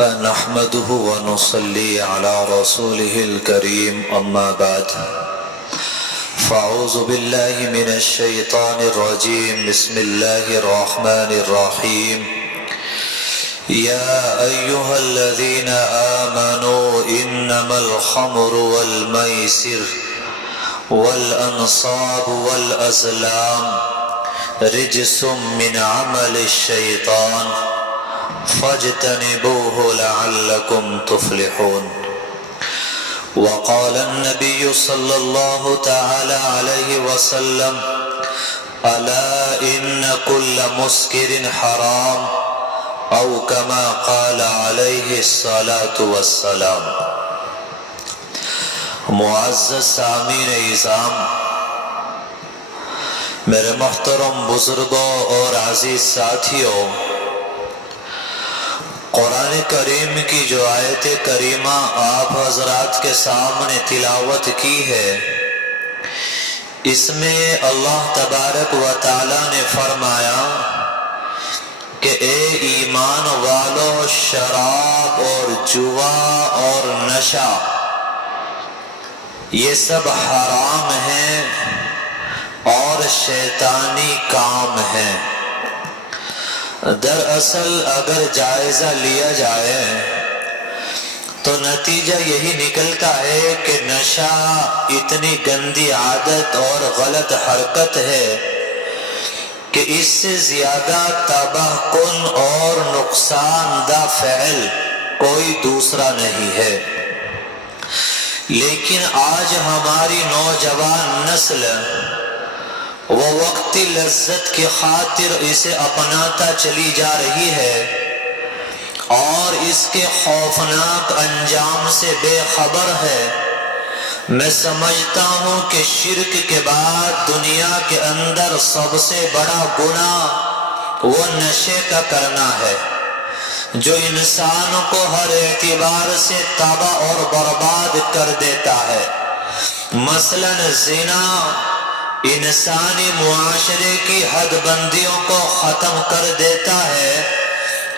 نحمده ونصلي على رسوله الكريم أما بعد فأعوذ بالله من الشيطان الرجيم بسم الله الرحمن الرحيم يا أيها الذين آمنوا إنما الخمر والميسر والأنصاب والأزلام رجس من عمل الشيطان فاجتنبوه لعلكم تفلحون. وقال النبي صلى الله تعالى عليه وسلم ألا إن كل مسكر حرام أو كما قال عليه الصلاة والسلام. معزز سامعین اعظام، میرے محترم بزرگوں اور عزیز ساتھیوں، قرآن کریم کی جو آیت کریمہ آپ حضرات کے سامنے تلاوت کی ہے، اس میں اللہ تبارک و تعالی نے فرمایا کہ اے ایمان والو، شراب اور جوا اور نشہ یہ سب حرام ہیں اور شیطانی کام ہیں۔ دراصل اگر جائزہ لیا جائے تو نتیجہ یہی نکلتا ہے کہ نشہ اتنی گندی عادت اور غلط حرکت ہے کہ اس سے زیادہ تباہ کن اور نقصان دہ فعل کوئی دوسرا نہیں ہے۔ لیکن آج ہماری نوجوان نسل وہ وقتی لذت کی خاطر اسے اپناتا چلی جا رہی ہے اور اس کے خوفناک انجام سے بے خبر ہے۔ میں سمجھتا ہوں کہ شرک کے بعد دنیا کے اندر سب سے بڑا گناہ وہ نشے کا کرنا ہے، جو انسان کو ہر اعتبار سے تباہ اور برباد کر دیتا ہے۔ مثلا زنا انسانی معاشرے کی حد بندیوں کو ختم کر دیتا ہے،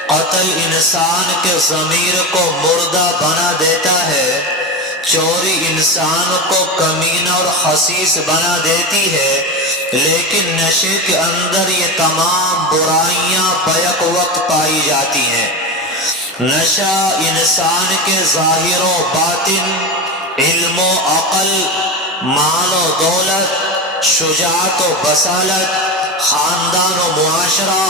قتل انسان کے ضمیر کو مردہ بنا دیتا ہے، چوری انسان کو کمینہ اور خسیس بنا دیتی ہے۔ لیکن نشے کے اندر یہ تمام برائیاں بیک وقت پائی جاتی ہیں۔ نشہ انسان کے ظاہر و باطن، علم و عقل، مال و دولت، شجاعت و بصالت، خاندان و معاشرہ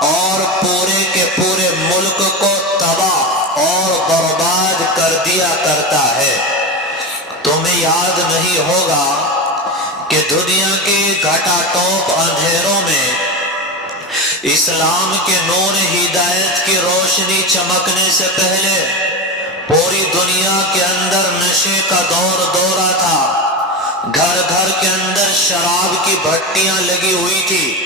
اور پورے کے پورے ملک کو تباہ اور برباد کر دیا کرتا ہے۔ تمہیں یاد نہیں ہوگا کہ دنیا کے گھٹا ٹوپ اندھیروں میں اسلام کے نور ہدایت کی روشنی چمکنے سے پہلے پوری دنیا کے اندر نشے کا دور دورہ تھا۔ گھر گھر کے اندر شراب کی بھٹیاں لگی ہوئی تھی۔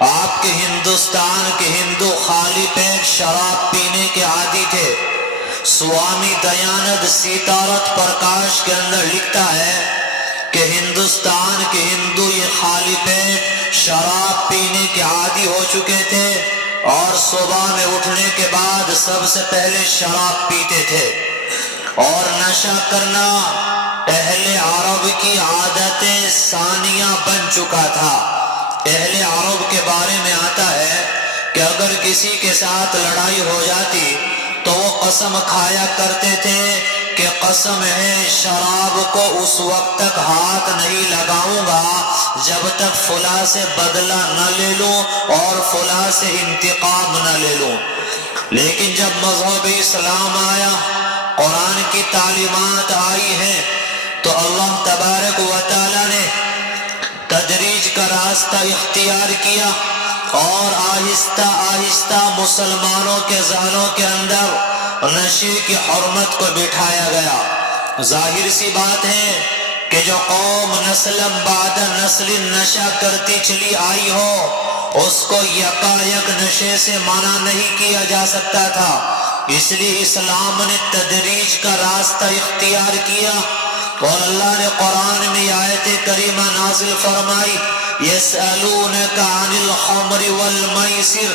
آپ کے ہندوستان کے ہندو خالی پیٹ شراب پینے کے عادی تھے۔ سوامی دیانند سیتارتھ پرکاش کے اندر لکھتا ہے کہ ہندوستان کے ہندو یہ خالی پیٹ شراب پینے کے عادی ہو چکے تھے اور صبح میں اٹھنے کے بعد سب سے پہلے شراب پیتے تھے۔ اور نشہ کرنا اہل عرب کی عادت ثانیہ بن چکا تھا۔ اہل عرب کے بارے میں آتا ہے کہ اگر کسی کے ساتھ لڑائی ہو جاتی تو وہ قسم کھایا کرتے تھے کہ قسم ہے شراب کو اس وقت تک ہاتھ نہیں لگاؤں گا جب تک فلاں سے بدلہ نہ لے لوں اور فلاں سے انتقام نہ لے لوں۔ لیکن جب مذہب اسلام آیا، قرآن کی تعلیمات آئی ہیں، تو اللہ تبارک و تعالی نے تدریج کا راستہ اختیار کیا اور آہستہ آہستہ مسلمانوں کے ذہنوں کے اندر نشے کی حرمت کو بٹھایا گیا۔ ظاہر سی بات ہے کہ جو قوم نسل بعد نسل نشہ کرتی چلی آئی ہو، اس کو یکایک نشے سے منع نہیں کیا جا سکتا تھا۔ اس لیے اسلام نے تدریج کا راستہ اختیار کیا اور اللہ نے قرآن میں آیت کریمہ نازل فرمائی، یسألونک عن الخمر والمیسر،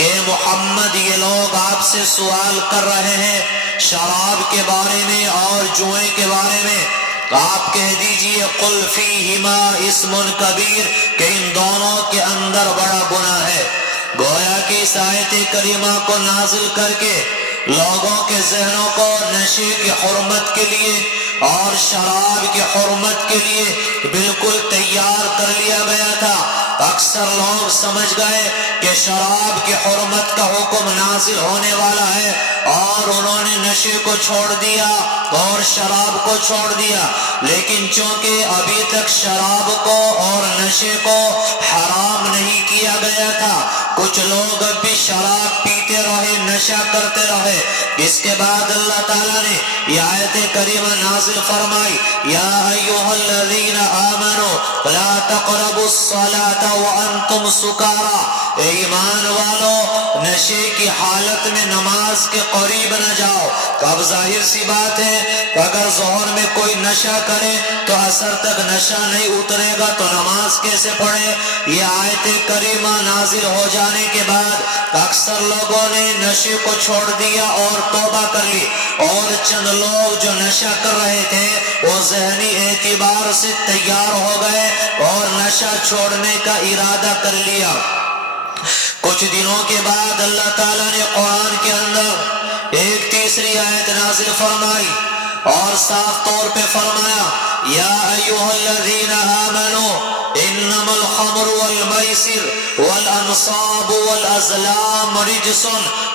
کہ محمد یہ لوگ آپ سے سوال کر رہے ہیں شراب کے بارے میں اور جوئے کے بارے میں، آپ کہہ دیجئے قل فیہما اسم کبیر، کہ ان دونوں کے اندر بڑا گناہ ہے۔ گویا کہ اس آیت کریمہ کو نازل کر کے لوگوں کے ذہنوں کو نشے کی حرمت کے لیے اور شراب کی حرمت کے لیے بالکل تیار کر لیا گیا تھا۔ اکثر لوگ سمجھ گئے کہ شراب کی حرمت کا حکم نازل ہونے والا ہے اور انہوں نے نشے کو چھوڑ دیا اور شراب کو چھوڑ دیا، لیکن چونکہ ابھی تک شراب کو اور نشے کو حرام نہیں کیا گیا تھا، کچھ لوگ اب بھی شراب پیتے رہے، نشہ کرتے رہے۔ اس کے بعد اللہ تعالیٰ نے یہ آیت کریمہ نازل فرمائی، یا ایھا الذین آمنوا لا تقربوا الصلاة وانتم سکارى، اے ایمان والو نشے کی حالت میں نماز کے قریب نہ جاؤ۔ اب ظاہر سی بات ہے اگر ظہر میں کوئی نشہ کرے تو عصر تک نشہ نہیں اترے گا تو نماز کیسے پڑھے؟ یہ آیت کریمہ نازل ہو جانے کے بعد اکثر لوگوں نے نشے کو چھوڑ دیا اور توبہ کر لی، اور چند لوگ جو نشہ کر رہے تھے وہ ذہنی اعتبار سے تیار ہو گئے اور نشہ چھوڑنے کا ارادہ کر لیا۔ کچھ دنوں کے بعد اللہ تعالیٰ نے قرآن کے اندر ایک تیسری آیت نازل فرمائی اور صاف طور پہ فرمایا، یا ایھا الذین آمنوا انما الخمر والمیسر والانصاب والازلام رجس،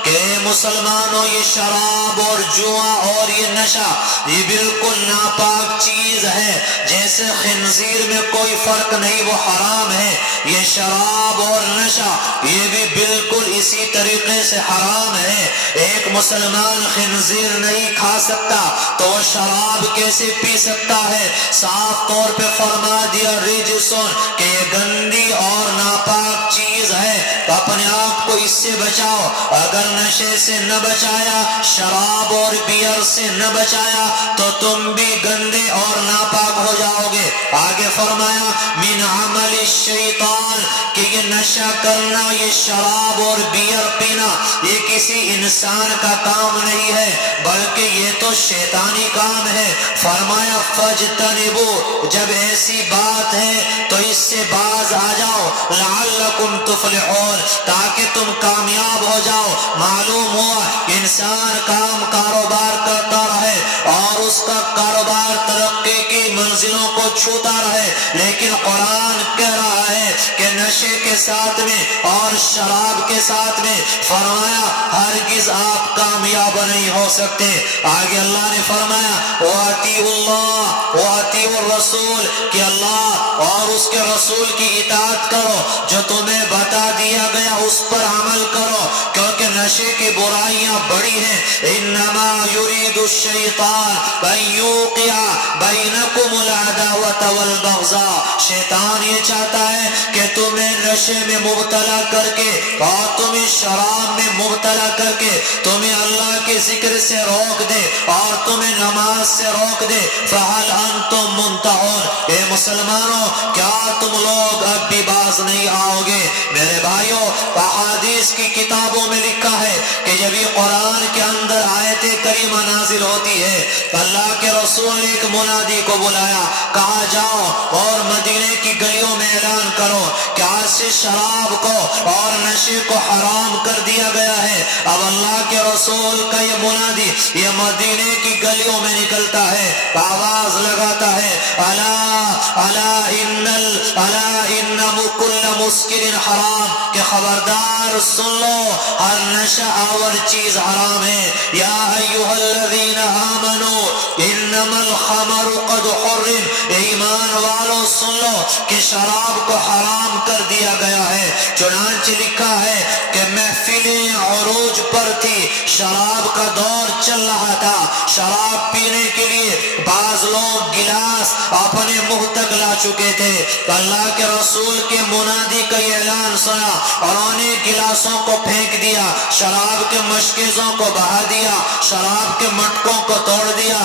کہ مسلمانوں یہ شراب اور جوا اور یہ نشہ یہ بالکل ناپاک چیز ہے، جیسے خنزیر میں کوئی فرق نہیں وہ حرام ہے، یہ شراب اور نشہ یہ بھی بالکل اسی طریقے سے حرام ہے۔ ایک مسلمان خنزیر نہیں کھا سکتا تو وہ شراب کیسے پی سکتا ہے؟ صاف طور پہ فرما دیا رجسون، کہ یہ گندی اور ناپاک چیز ہے، تو اپنے آپ کو اس سے بچاؤ۔ اگر نشے سے نہ بچایا، شراب اور بیئر سے نہ بچایا تو تم بھی گندے اور ناپاک ہو جاؤ گے۔ آگے فرمایا من عمل الشیطان، کہ یہ نشہ کرنا، یہ شراب اور بیئر پینا یہ کسی انسان کا کام نہیں ہے بلکہ یہ تو شیطانی کام ہے۔ فرمایا فاجتنبوا، جب ایسی بات ہے تو اس سے باز آ جاؤ، لعلکم تفلحون، تاکہ تم کامیاب ہو جاؤ۔ معلوم ہوا انسان کام کاروبار کرتا رہے اور اس کا کاروبار ترقی کی منزلوں کو چھوتا رہے، لیکن قرآن کہہ رہا ہے کہ نشے کے ساتھ میں اور شراب کے ساتھ میں فرمایا ہرگز آپ کامیاب نہیں ہو سکتے۔ آگے اللہ نے فرمایا وَأَطِيعُوا اللَّهَ وَأَطِيعُوا الرَّسُولَ، کہ اللہ اور اس کے رسول کی اطاعت کرو، جو تمہیں بتا دیا گیا اس پر عمل کرو، کیونکہ نشے کی برائیاں بڑی ہیں۔ انما یرید الشیطان ان یوقع بینکم العداوۃ والبغضاء، شیطان یہ چاہتا ہے کہ تمہیں نشے میں مبتلا کر کے اور تمہیں شراب میں مبتلا کر کے تمہیں اللہ کے ذکر سے روک دے اور تمہیں نماز سے روک دے۔ فہل انتم منتہون، اے مسلمانوں کیا تم لوگ اب بھی باز نہیں آؤ گے؟ میرے بھائیوں، احادیث کی کتابوں میں لکھا ہے کہ جب یہ قرآن کے اندر آیت کریمہ نازل ہوتی ہے، اللہ کے رسول نے ایک منادی کو بلایا، کہا جاؤ اور مدینے کی گلیوں میں اعلان کرو کہ آج سے شراب کو اور نشے کو حرام کر دیا گیا ہے۔ اب اللہ کے رسول کا یہ منادی یہ مدینے کی گلیوں میں نکلتا ہے، آواز لگاتا ہے الا ان کل مسکر حرام، کہ خبردار سن لو ہر نشہ آور چیز حرام ہے۔ یا ایھا الذین آمنوا انما الخمر قد حرم، ایمان والو سن لو کہ شراب کو حرام کر دیا گیا ہے۔ چنانچہ لکھا ہے کہ محفلیں عروج پر تھی، شراب کا دور چل رہا تھا، شراب پینے کے لیے بعض لوگ گلاس اپنے منہ تک لا چکے تھے، تو اللہ کے رسول کے منادی کا یہ اعلان سنا اور انہوں نے گلاسوں کو پھینک دیا، شراب کے مشکیزوں کو بہا دیا، شراب کے مٹکوں کو توڑ دیا۔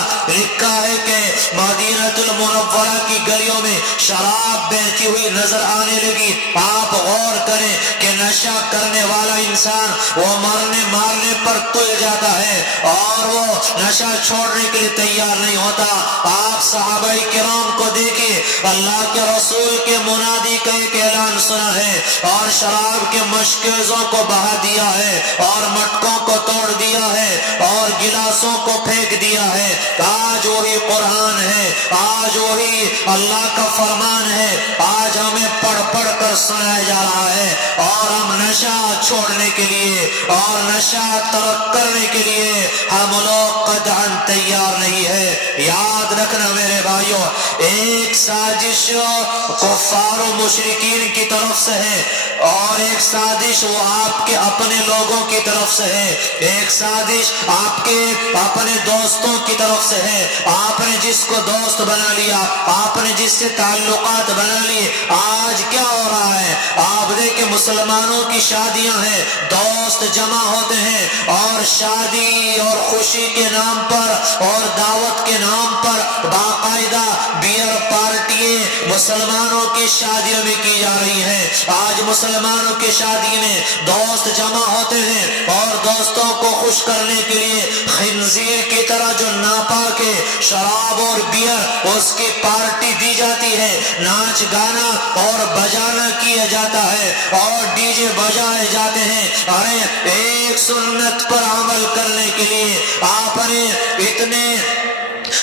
لکھا ہے کہ مدینہ المنورہ کی گلیوں میں شراب بہتی ہوئی نظر آنے لگی. آپ غور کریں کہ نشہ کرنے والا انسان وہ مرنے مارنے پر تل جاتا ہے اور وہ نشہ چھوڑنے کے لیے تیار نہیں ہوتا. آپ صحابہ کرام کو دیکھیں, اللہ کے رسول کے منادی کا ایک اعلان سنا ہے اور شراب کے مشکیزوں کو بہا دیا ہے اور مٹکوں کو توڑ دیا ہے اور گلاسوں کو پھینک دیا ہے. آج وہی قرآن ہے, آج وہی اللہ کا فرمان ہے, آج ہمیں پڑھ پڑھ کر سنایا جا رہا ہے اور ہم نشہ چھوڑنے کے لیے اور نشہ ترک کرنے کے لیے ہم لوگ قطعاً تیار نہیں ہے. یاد رکھنا میرے بھائیوں, ایک سازش کفار و مشرکین کی طرف سے ہے اور ایک سازش وہ آپ کے اپنے لوگوں کی طرف سے ہے. ایک سازش آپ کے اپنے دوستوں کی طرف سے ہے. آپ نے جس کو دوست بنا لیا, آپ نے جس سے تعلقات بنا لیے. آج کیا ہو رہا ہے, آپ دیکھیں مسلمانوں کی شادیاں ہیں, دوست جمع ہوتے ہیں اور شادی اور خوشی کے نام پر اور دعوت کے نام پر باقاعدہ بیئر پارٹییں مسلمانوں کی شادیوں میں کی جا رہی ہیں. آج مسلمانوں کی شادی میں دوست جمع ہوتے ہیں اور دوستوں کو خوش کرنے کے لیے خنزیر کی طرح جو ناپاک ہے شراب اور بیئر اس کی پارٹی دی جاتی ہے. ناچ گانا اور بجانا کیا جاتا ہے اور ڈی جے بجائے جاتے ہیں. ارے ایک سنت پر عمل کرنے کے لیے آپ نے اتنے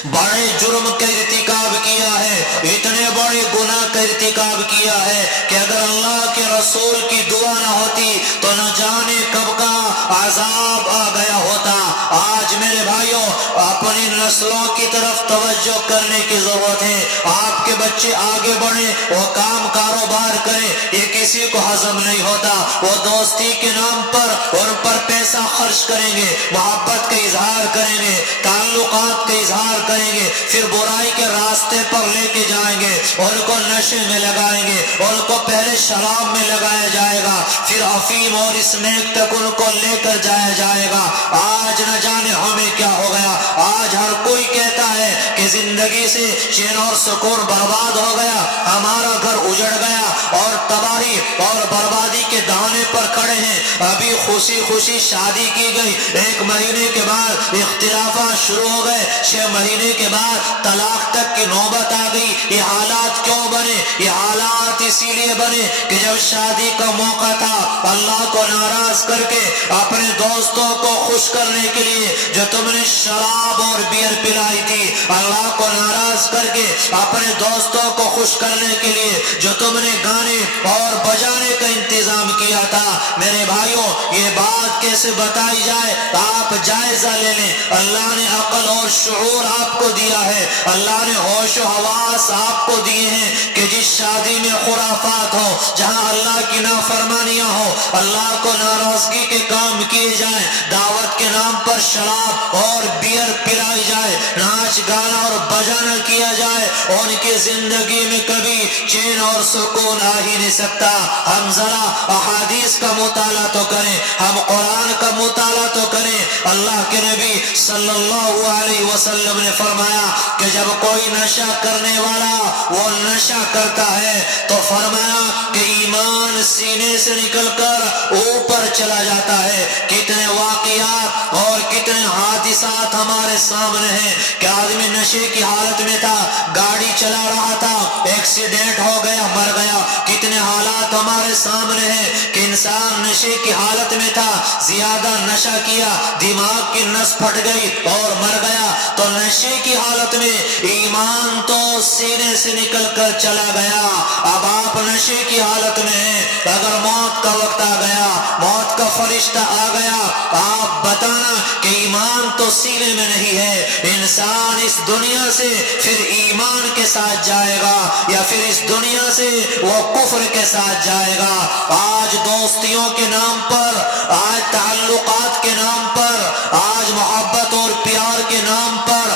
بڑے جرم کا ارتکاب کیا ہے, اتنے بڑے گناہ کا ارتکاب کیا ہے کہ اگر اللہ کے رسول کی دعا نہ ہوتی تو نہ جانے کب کا عذاب آ گیا ہوتا. آج میرے بھائیوں اپنی نسلوں کی طرف توجہ کرنے کی ضرورت ہے. آپ کے بچے آگے بڑھیں, وہ کام کاروبار کریں, یہ کسی کو ہضم نہیں ہوتا. وہ دوستی کے نام پر ان پر پیسہ خرچ کریں گے, محبت کا اظہار کریں گے, تعلقات کا اظہار کریں گے, پھر برائی کے راستے پر لے کے جائیں گے, ان کو نشے میں لگائیں گے, ان کو پہلے شراب میں لگایا جائے گا, پھر افیم اور اسمیک تک ان کو لے کر جایا جائے گا. آج نہ جانے ہمیں کیا ہو گیا. آج ہر کوئی کہتا ہے کہ زندگی سے چین اور سکون برباد ہو گیا, ہمارا گھر اجڑ گیا اور تباہی اور بربادی کے دہانے پر کھڑے ہیں. ابھی خوشی خوشی شادی کی گئی, 1 مہینے کے بعد اختلافات شروع ہو گئے, 6 مہینے کے بعد طلاق تک کی نوبت آ گئی. یہ حالات کیوں بنے؟ یہ حالات اسی لیے بنے کہ جب شادی کا موقع تھا اللہ کو ناراض کر کے اپنے دوستوں کو خوش کرنے کے لیے جو تم نے شراب اور بیئر پلائی تھی, اللہ کو ناراض کر کے اپنے دوستوں کو خوش کرنے کے لیے جو تم نے گانے اور بجانے کا انتظام کیا تھا. میرے بھائیوں یہ بات کیسے بتائی جائے, آپ جائزہ لے لیں. اللہ نے عقل اور شعور آپ کو دیا ہے, اللہ نے ہوش و حواس آپ کو دیے ہیں کہ جس شادی میں خرافات ہو, جہاں اللہ کی نافرمانیاں ہو, اللہ کو ناراضگی کے کام کیے جائیں, دعوت کے نام پر شراب اور بیئر پلائی جائے, ناچ گانا اور بجانا کیا جائے, ان کی زندگی میں کبھی چین اور سکون آ ہی نہیں سکتا. ہم ذرا احادیث کا مطالعہ تو کریں, ہم قرآن کا مطالعہ تو کریں. اللہ کے نبی صلی اللہ علیہ وسلم نے فرمایا کہ جب کوئی نشہ کرنے والا وہ نشہ کرتا ہے تو فرمایا کہ ایمان سینے سے نکل کر اوپر چلا جاتا ہے. کتنے واقعات اور کتنے حادثات ہمارے سامنے ہیں کہ آدمی نشے کی حالت میں تھا, گاڑی چلا رہا تھا, ایکسیڈنٹ ہو گیا, مر گیا. کتنے حالات ہمارے سامنے ہیں کہ انسان نشے کی حالت میں تھا, زیادہ نشہ کیا, دماغ کی نس پھٹ گئی اور مر گیا. تو نشے کی حالت میں ایمان تو سینے سے نکل کر چلا گیا. اب آپ نشے کی حالت میں ہیں, اگر موت کا وقت آ گیا, موت کا فرشتہ آ گیا, آپ بتانا کہ ایمان تو سینے میں نہیں ہے. انسان اس دنیا سے پھر ایمان کے ساتھ جائے گا یا پھر اس دنیا سے وہ کفر کے ساتھ جائے گا. آج دوستیوں کے نام پر, آج تعلقات کے نام پر, آج محبت اور پیار کے نام پر,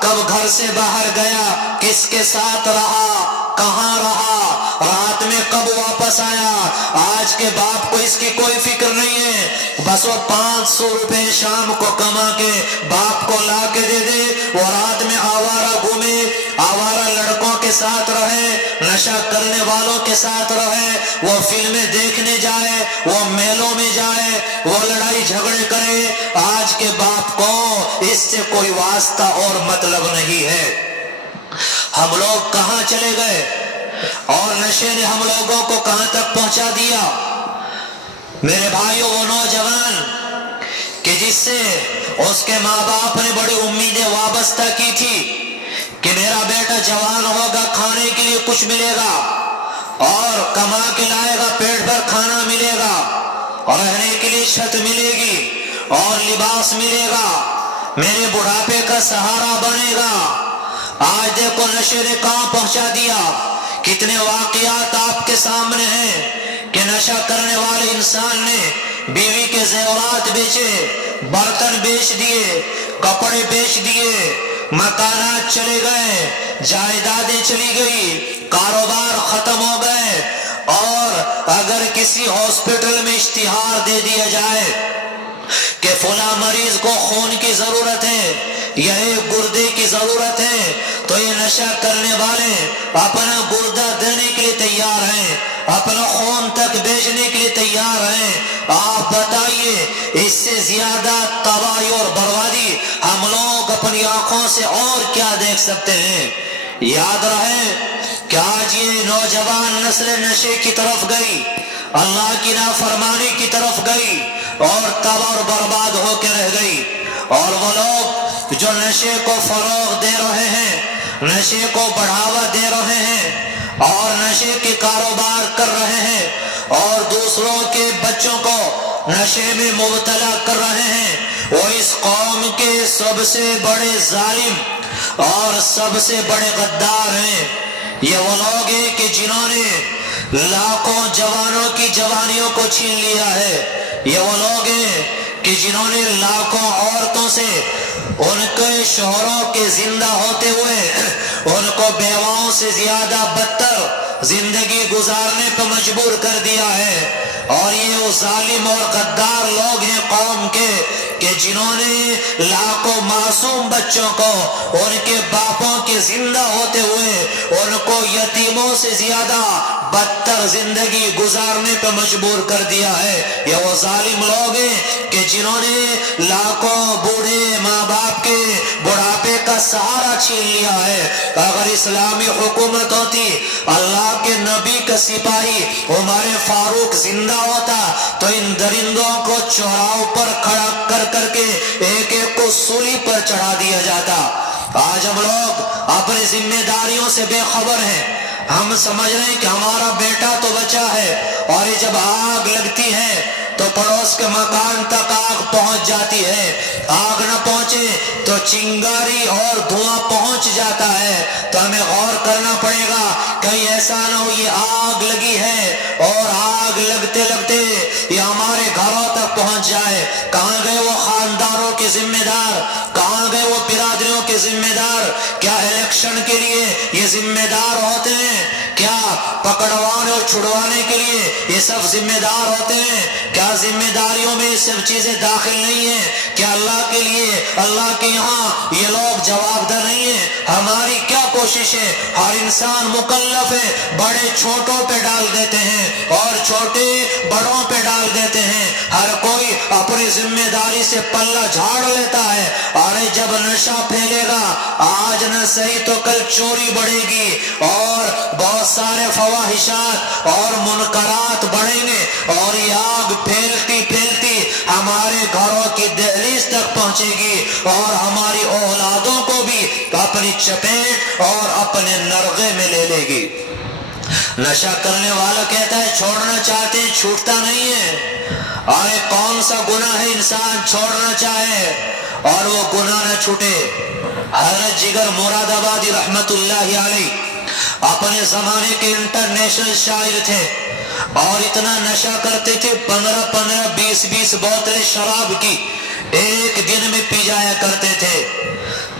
کب گھر سے باہر گیا، کس کے ساتھ رہا، کہاں رہا، رات میں کب واپس آیا۔ آج کے باپ کو اس کی کوئی فکر نہیں ہے، بس وہ 500 روپے شام کو کما کے باپ کو لا کے دے دے، وہ رات میں آوارہ گھومے، آوارہ لڑکوں کے ساتھ رہے، نشہ کرنے والوں کے ساتھ رہے، وہ فلمیں دیکھنے جائے، وہ میلوں میں جائے، وہ لڑائی جھگڑے کرے۔ آج کے باپ کو اس سے کوئی واسطہ اور مطلب نہیں ہے۔ ہم لوگ کہاں چلے گئے اور نشے نے ہم لوگوں کو کہاں تک پہنچا دیا۔ میرے بھائیوں، وہ نوجوان کہ جس سے اس کے ماں باپ نے بڑی امیدیں وابستہ کی تھی کہ میرا بیٹا جوان ہوگا، کھانے کے لیے کچھ ملے گا اور کما کے لائے گا، پیٹ بھر کھانا ملے گا اور رہنے کے لیے چھت ملے گی اور لباس ملے گا، میرے بڑھاپے کا سہارا بنے گا۔ آج دیکھو نشے نے کہاں پہنچا دیا۔ کتنے واقعات آپ کے سامنے ہیں کہ نشہ کرنے والے انسان نے بیوی کے زیورات بیچے، برتن بیچ دیے، کپڑے بیچ دیے، مکانات چلے گئے، جائیدادیں چلی گئی، کاروبار ختم ہو گئے، اور اگر کسی ہاسپٹل میں اشتہار دے دیا جائے کہ فلاں مریض کو خون کی ضرورت ہے یا ایک گردے کی ضرورت ہے، تو یہ نشہ کرنے والے اپنا گردہ دینے کے لیے تیار ہیں، اپنا خون تک بیچنے کے لیے تیار ہیں۔ آپ بتائیے اس سے زیادہ تباہی اور بربادی ہم لوگ اپنی آنکھوں سے اور کیا دیکھ سکتے ہیں۔ یاد رہے کہ آج یہ نوجوان نسل نشے کی طرف گئی، اللہ کی نافرمانی کی طرف گئی اور تباہ اور برباد ہو کے رہ گئی۔ اور وہ لوگ جو نشے کو فروغ دے رہے ہیں، نشے کو بڑھاوا دے رہے ہیں اور نشے کے کاروبار کر رہے ہیں اور دوسروں کے بچوں کو نشے میں مبتلا کر رہے ہیں، وہ اس قوم کے سب سے بڑے ظالم اور سب سے بڑے غدار ہیں۔ یہ وہ لوگ ہیں کہ جنہوں نے لاکھوں جوانوں کی جوانیوں کو چھین لیا ہے۔ یہ وہ لوگ ہیں کہ جنہوں نے لاکھوں عورتوں سے ان کے شوہروں کے زندہ ہوتے ہوئے ان کو بیواؤں سے زیادہ بدتر زندگی گزارنے پر مجبور کر دیا ہے۔ اور یہ وہ ظالم اور غدار لوگ ہیں قوم کے کہ جنہوں نے لاکھوں معصوم بچوں کو ان کے باپوں کے زندہ ہوتے ہوئے ان کو یتیموں سے زیادہ بدتر زندگی گزارنے پر مجبور کر دیا ہے۔ یہ وہ ظالم لوگ ہیں کہ جنہوں نے لاکھوں بوڑھے ماں باپ کے بڑھاپے کا سہارا چھین لیا ہے۔ اگر اسلامی حکومت ہوتی، اللہ کے نبی کا سپاہی عمر فاروق زندہ ہوتا تو ان درندوں کو چوراہوں پر کھڑا کر کر کے ایک ایک کو سولی پر چڑھا دیا جاتا۔ آج ہم لوگ اپنی ذمہ داریوں سے بے خبر ہیں۔ ہم سمجھ رہے ہیں کہ ہمارا بیٹا تو بچا ہے، اور یہ جب آگ لگتی ہے تو پڑوس کے مکان تک آگ پہنچ جاتی ہے، آگ نہ پہنچے تو چنگاری اور دھواں پہنچ جاتا ہے۔ تو ہمیں غور کرنا پڑے گا کہیں ایسا نہ ہو یہ آگ لگی ہے اور آگ لگتے لگتے یہ ہمارے گھروں تک پہنچ جائے۔ کہاں گئے وہ خاندانوں کے ذمہ دار، کہاں گئے وہ برادریوں کے ذمہ دار؟ کیا الیکشن کے لیے یہ ذمہ دار ہوتے ہیں؟ کیا پکڑوانے اور چھڑوانے کے لیے یہ سب ذمہ دار ہوتے ہیں؟ کیا ذمہ داریوں میں یہ سب چیزیں داخل نہیں ہیں؟ کیا اللہ کے لیے، اللہ کے یہاں یہ لوگ جواب دہ نہیں ہیں؟ ہماری کیا کوشش ہے؟ ہر انسان مکلف ہے، بڑے چھوٹوں پہ ڈال دیتے ہیں اور چھوٹے بڑوں پہ ڈال دیتے ہیں۔ ہر کوئی اپنی ذمہ داری سے پلہ جھاڑ لیتا ہے۔ اور جب نشہ پھیلے گا، آج نہ صحیح تو کل چوری بڑھے گی اور بہت سارے فواحشات اور منکرات بڑھیں گے، اور یہ آگ پھیلتی پھیلتی ہمارے گھروں کی دہلیز تک پہنچے گی اور ہماری اولادوں کو بھی اپنی چپیٹ اور اپنے نرغے میں لے لے گی۔ نشہ کرنے والا کہتا ہے چھوڑنا چاہتے ہیں، چھوٹتا نہیں ہے۔ اور کون سا گناہ ہے انسان چھوڑنا چاہے اور وہ گناہ نہ چھوٹے؟ حضرت جگر مراد آبادی رحمت اللہ علیہ اپنے زمانے کے انٹرنیشنل شاعر تھے اور اتنا نشہ کرتے تھے، 15-20 بوتلیں شراب کی ایک دن میں پی جایا کرتے تھے۔